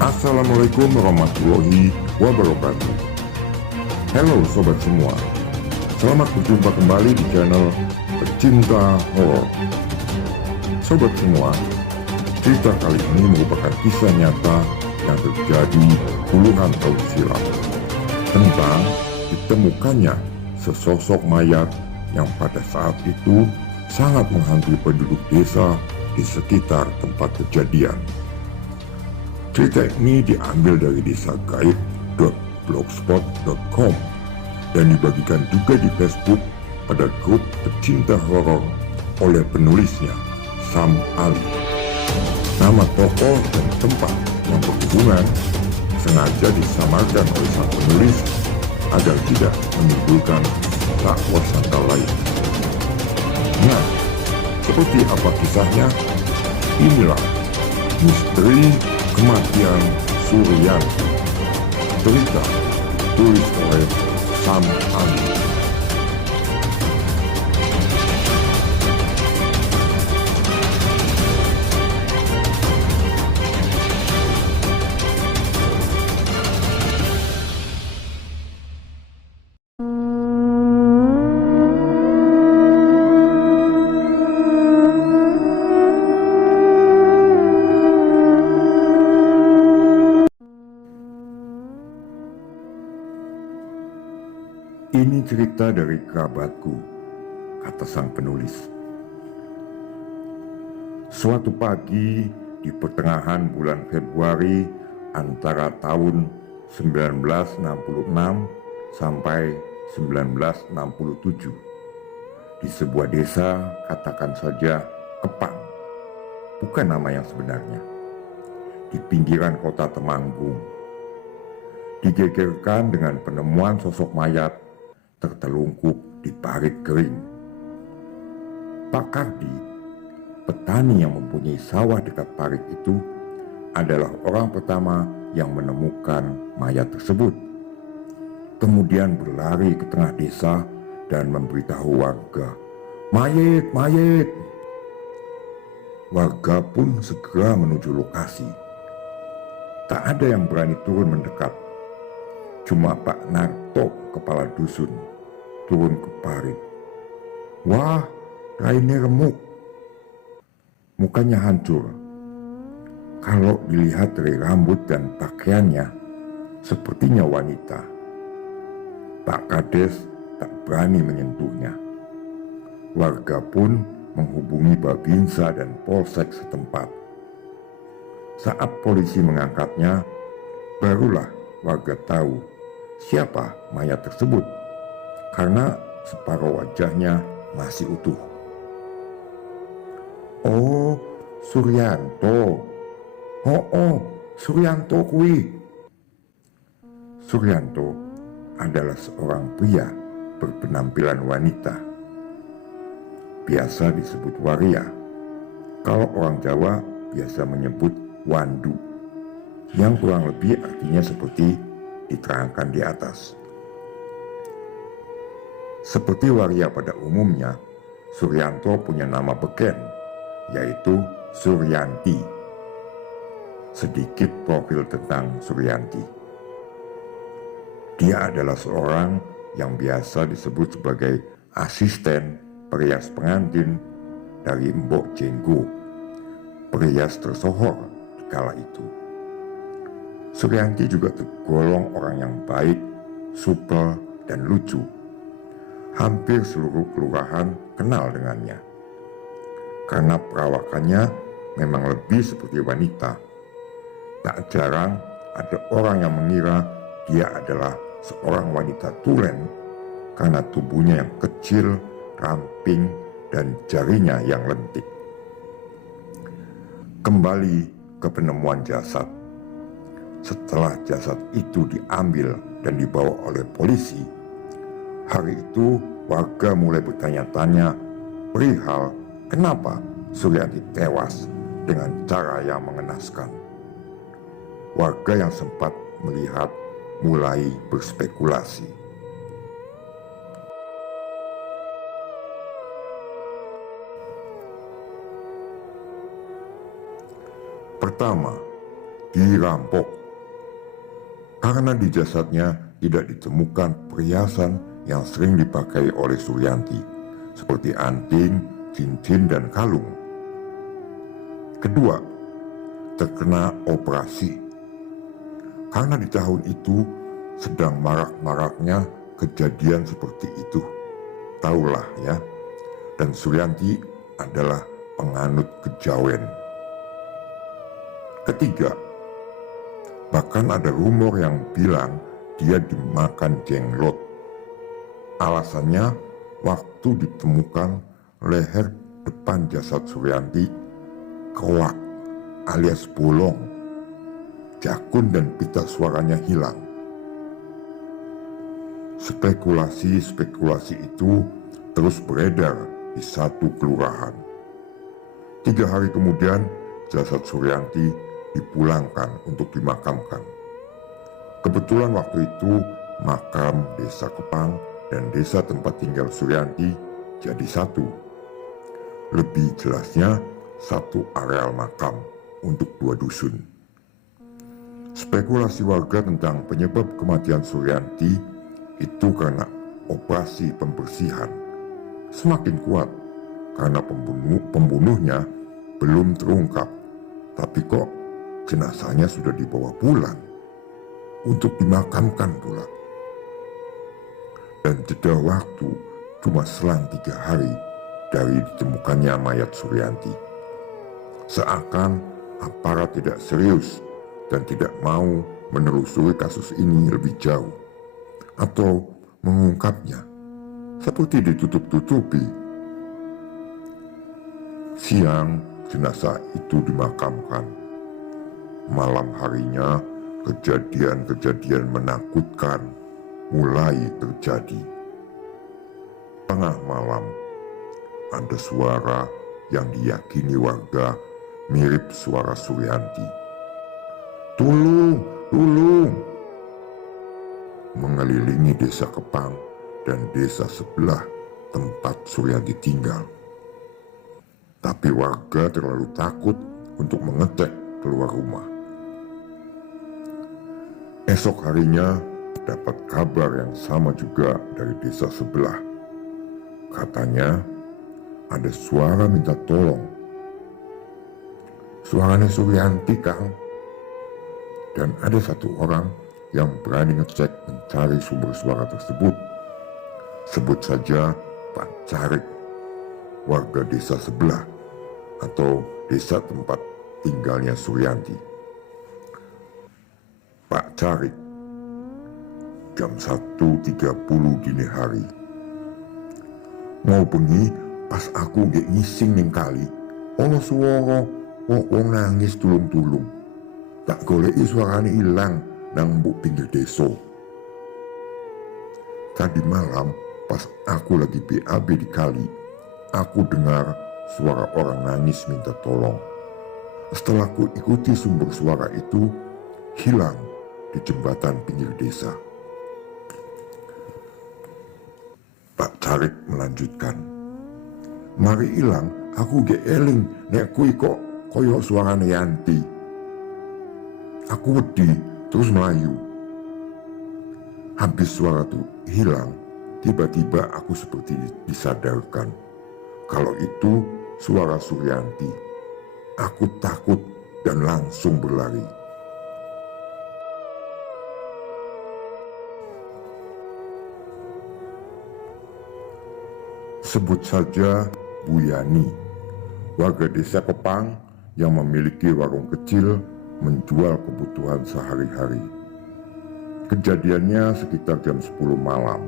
Assalamualaikum warahmatullahi wabarakatuh. Halo sobat semua, selamat berjumpa kembali di channel Pecinta Horor. Sobat semua, cerita kali ini merupakan kisah nyata yang terjadi puluhan tahun silam tentang ditemukannya sesosok mayat yang pada saat itu sangat menghantui penduduk desa di sekitar tempat kejadian. Cerita ini diambil dari desagaib.blogspot.com dan dibagikan juga di Facebook pada grup pecinta horor oleh penulisnya, Sam Ali. Nama tokoh dan tempat yang berhubungan sengaja disamarkan oleh sang penulis agar tidak menimbulkan takwa sangka lain. Nah, seperti apa kisahnya? Inilah misteri kematian Suryan. Cerita tulis oleh Sam Ali. Ini cerita dari kerabatku, kata sang penulis. Suatu pagi di pertengahan bulan Februari antara tahun 1966 sampai 1967 di sebuah desa, katakan saja Kepang, bukan nama yang sebenarnya, di pinggiran kota Temanggung, digegerkan dengan penemuan sosok mayat tertelungkup di parit kering. Pak Kardi, petani yang mempunyai sawah dekat parit itu, adalah orang pertama yang menemukan mayat tersebut. Kemudian berlari ke tengah desa dan memberitahu warga, "Mayat, mayat!" Warga pun segera menuju lokasi. Tak ada yang berani turun mendekat. Cuma Pak Narto, kepala dusun, turun ke parit. Wah, rainnya remuk. Mukanya hancur. Kalau dilihat dari rambut dan pakaiannya, sepertinya wanita. Pak Kades tak berani menyentuhnya. Warga pun menghubungi Babinsa dan Polsek setempat. Saat polisi mengangkatnya, barulah warga tahu siapa mayat tersebut, karena separuh wajahnya masih utuh. "Oh, Suryanto. Suryanto kui." Suryanto adalah seorang pria berpenampilan wanita. Biasa disebut waria. Kalau orang Jawa biasa menyebut wandu, yang kurang lebih artinya seperti diterangkan di atas. Seperti waria pada umumnya, Suryanto punya nama beken, yaitu Suryanti. Sedikit profil tentang Suryanti. Dia adalah seorang yang biasa disebut sebagai asisten perias pengantin dari Mbok Jenggo, perias tersohor di kala itu. Suryanti juga tergolong orang yang baik, supel, dan lucu. Hampir seluruh kelurahan kenal dengannya. Karena perawakannya memang lebih seperti wanita. Tak jarang ada orang yang mengira dia adalah seorang wanita tulen karena tubuhnya yang kecil, ramping, dan jarinya yang lentik. Kembali ke penemuan jasad. Setelah jasad itu diambil dan dibawa oleh polisi, hari itu warga mulai bertanya-tanya perihal kenapa Suryanti tewas dengan cara yang mengenaskan. Warga yang sempat melihat mulai berspekulasi. Pertama, dirampok. Karena di jasadnya tidak ditemukan perhiasan yang sering dipakai oleh Suryanti, seperti anting, cincin, dan kalung. Kedua, terkena operasi. Karena di tahun itu sedang marak-maraknya kejadian seperti itu. Taulah ya. Dan Suryanti adalah penganut kejawen. Ketiga, bahkan ada rumor yang bilang dia dimakan jenglot. Alasannya, waktu ditemukan leher depan jasad Suryanti keruak alias bolong, jakun dan pita suaranya hilang. Spekulasi itu terus beredar di satu kelurahan. 3 hari kemudian jasad Suryanti dipulangkan untuk dimakamkan. Kebetulan waktu itu makam desa Kepang dan desa tempat tinggal Suryanti jadi satu. Lebih jelasnya satu areal makam untuk 2 dusun. Spekulasi warga tentang penyebab kematian Suryanti itu karena operasi pembersihan semakin kuat karena pembunuhnya belum terungkap, tapi kok jenazahnya sudah dibawa pulang untuk dimakamkan pula. Dan jeda waktu cuma selang 3 hari dari ditemukannya mayat Suryanti. Seakan aparat tidak serius dan tidak mau menelusuri kasus ini lebih jauh atau mengungkapnya, seperti ditutup-tutupi. Siang jenazah itu dimakamkan. Malam harinya kejadian-kejadian menakutkan mulai terjadi. Tengah malam ada suara yang diyakini warga mirip suara Suryanti. "Tolong, tolong!" Mengelilingi desa Kepang dan desa sebelah tempat Suryanti tinggal. Tapi warga terlalu takut untuk mengecek keluar rumah. Esok harinya dapat kabar yang sama juga dari desa sebelah. Katanya ada suara minta tolong. Suaranya Suryanti, Kang. Dan ada satu orang yang berani ngecek mencari sumber suara tersebut. Sebut saja Pak Carik, warga desa sebelah atau desa tempat tinggalnya Suryanti. Pak Carik, jam 1.30 dini hari. Mau bengi pas aku gak ngising ning kali, ono suara wong nangis tulung-tulung. Tak goleki suarane ilang nang mbok pinggir desa. Tadi malam pas aku lagi BAB di kali, aku dengar suara orang nangis minta tolong. Setelah ku ikuti sumber suara itu, hilang di jembatan pinggir desa. Pak Carik melanjutkan, "Mari ilang, aku ge eling nek kuwi kok koyo suarane Yanti." Aku wedi terus melayu. Habis suara itu hilang, tiba-tiba aku seperti disadarkan kalau itu suara Suryanti. Aku takut dan langsung berlari. Sebut saja Bu Yani, warga desa Kepang yang memiliki warung kecil menjual kebutuhan sehari-hari. Kejadiannya sekitar jam 10 malam.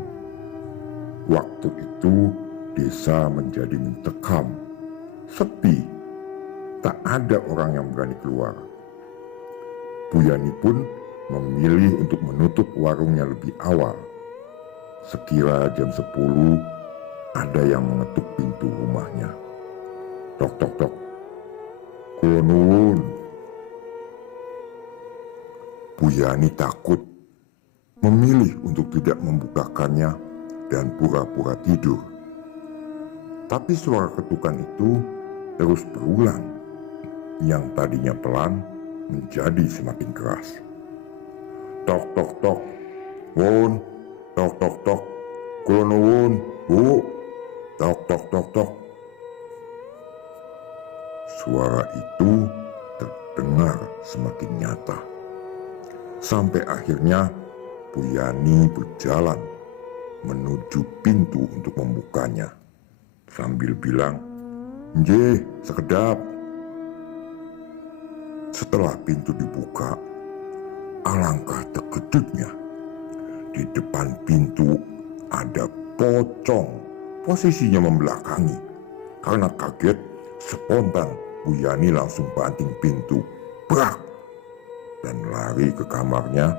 Waktu itu desa menjadi mencekam, sepi, tak ada orang yang berani keluar. Bu Yani pun memilih untuk menutup warungnya lebih awal. Sekira jam 10 ada yang mengetuk pintu rumahnya. "Tok tok tok, kula nuwun." Bu Yani takut, memilih untuk tidak membukakannya dan pura-pura tidur. Tapi suara ketukan itu terus berulang. Yang tadinya pelan menjadi semakin keras. Tok tok tok, won, tok tok tok, kula nuwun, Bu. Tok tok tok tok. Suara itu terdengar semakin nyata. Sampai akhirnya Bu Yani berjalan menuju pintu untuk membukanya sambil bilang, "Nggih, sekedap." Setelah pintu dibuka, alangkah terkejutnya. Di depan pintu ada pocong, posisinya membelakangi. Karena kaget, spontan Bu Yani langsung banting pintu, brak, dan lari ke kamarnya,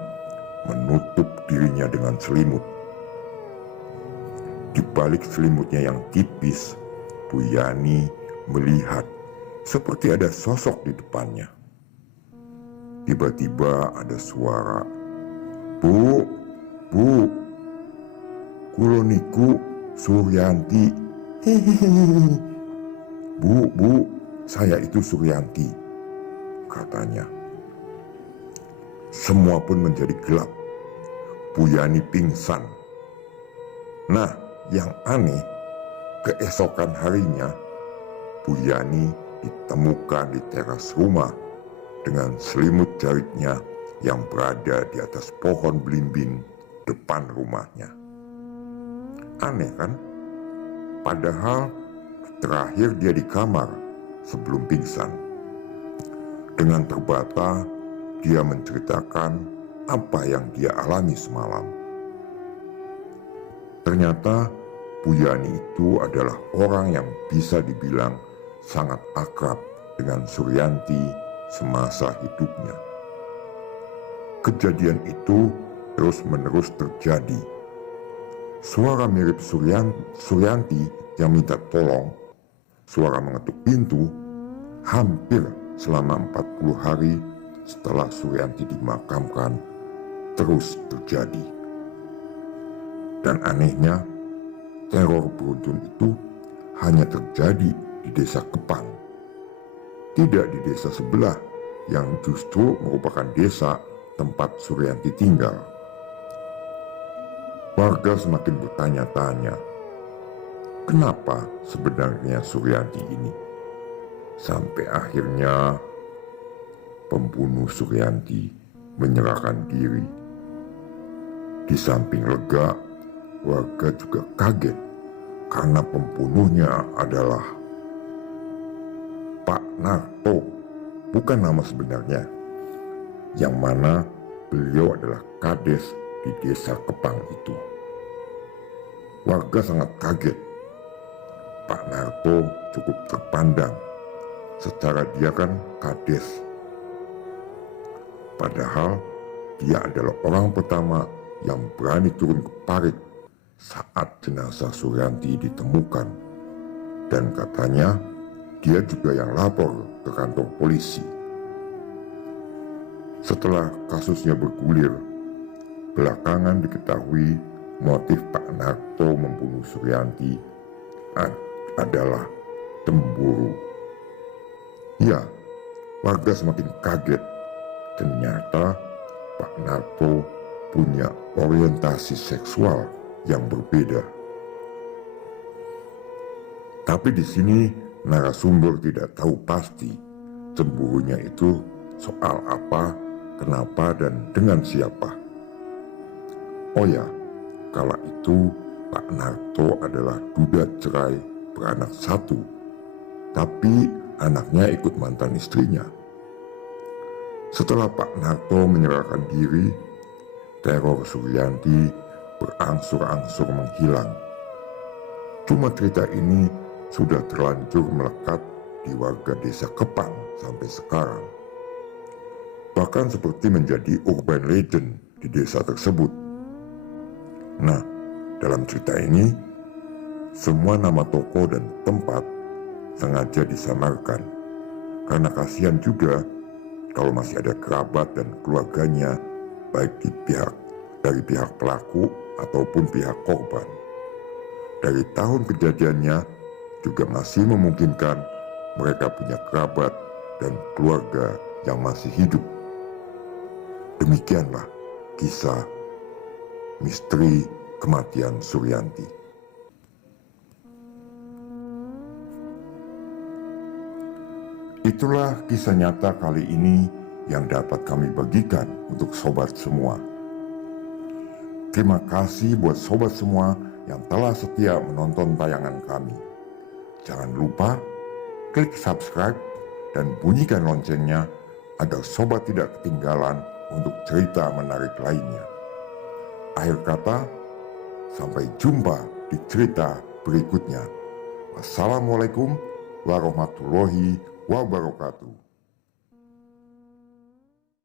menutup dirinya dengan selimut. Di balik selimutnya yang tipis, Bu Yani melihat seperti ada sosok di depannya. Tiba-tiba ada suara, "Bu, Bu, kula niku Suryanti." "Hehehe. Bu, saya itu Suryanti," katanya. Semua pun menjadi gelap. Bu Yani pingsan. Nah, yang aneh, keesokan harinya Bu Yani ditemukan di teras rumah dengan selimut jaritnya yang berada di atas pohon belimbing depan rumahnya. Aneh kan? Padahal terakhir dia di kamar sebelum pingsan. Dengan terbata, dia menceritakan apa yang dia alami semalam. Ternyata Bu Yani itu adalah orang yang bisa dibilang sangat akrab dengan Suryanti semasa hidupnya. Kejadian itu terus-menerus terjadi. Suara mirip Suryanti yang minta tolong, suara mengetuk pintu, hampir selama 40 hari setelah Suryanti dimakamkan terus terjadi. Dan anehnya, teror beruntun itu hanya terjadi di desa Kepang, tidak di desa sebelah yang justru merupakan desa tempat Suryanti tinggal. Warga semakin bertanya-tanya, kenapa sebenarnya Suryanti ini? Sampai akhirnya pembunuh Suryanti menyerahkan diri. Di samping lega, warga juga kaget karena pembunuhnya adalah Pak Narto, bukan nama sebenarnya, yang mana beliau adalah kades di desa Kepang itu. Warga sangat kaget. Pak Narto cukup terpandang, secara dia kan kades. Padahal dia adalah orang pertama yang berani turun ke parit saat jenazah Suryanti ditemukan. Dan katanya dia juga yang lapor ke kantor polisi. Setelah kasusnya bergulir, belakangan diketahui motif Pak Narto membunuh Suryanti adalah cemburu. Ya, warga semakin kaget. Ternyata Pak Narto punya orientasi seksual yang berbeda. Tapi di sini narasumber tidak tahu pasti cemburunya itu soal apa, kenapa, dan dengan siapa. Oh ya, kala itu Pak Narto adalah duda cerai beranak satu, tapi anaknya ikut mantan istrinya. Setelah Pak Narto menyerahkan diri, teror Suryanti berangsur-angsur menghilang. Cuma cerita ini sudah terlanjur melekat di warga desa Kepang sampai sekarang. Bahkan seperti menjadi urban legend di desa tersebut. Nah, dalam cerita ini, semua nama toko dan tempat sengaja disamarkan. Karena kasihan juga kalau masih ada kerabat dan keluarganya, baik dari pihak pelaku ataupun pihak korban. Dari tahun kejadiannya juga masih memungkinkan mereka punya kerabat dan keluarga yang masih hidup. Demikianlah kisah misteri kematian Suryanti. Itulah kisah nyata kali ini yang dapat kami bagikan untuk sobat semua. Terima kasih buat sobat semua yang telah setia menonton tayangan kami. Jangan lupa klik subscribe dan bunyikan loncengnya agar sobat tidak ketinggalan untuk cerita menarik lainnya. Akhir kata, sampai jumpa di cerita berikutnya. Wassalamualaikum warahmatullahi wabarakatuh.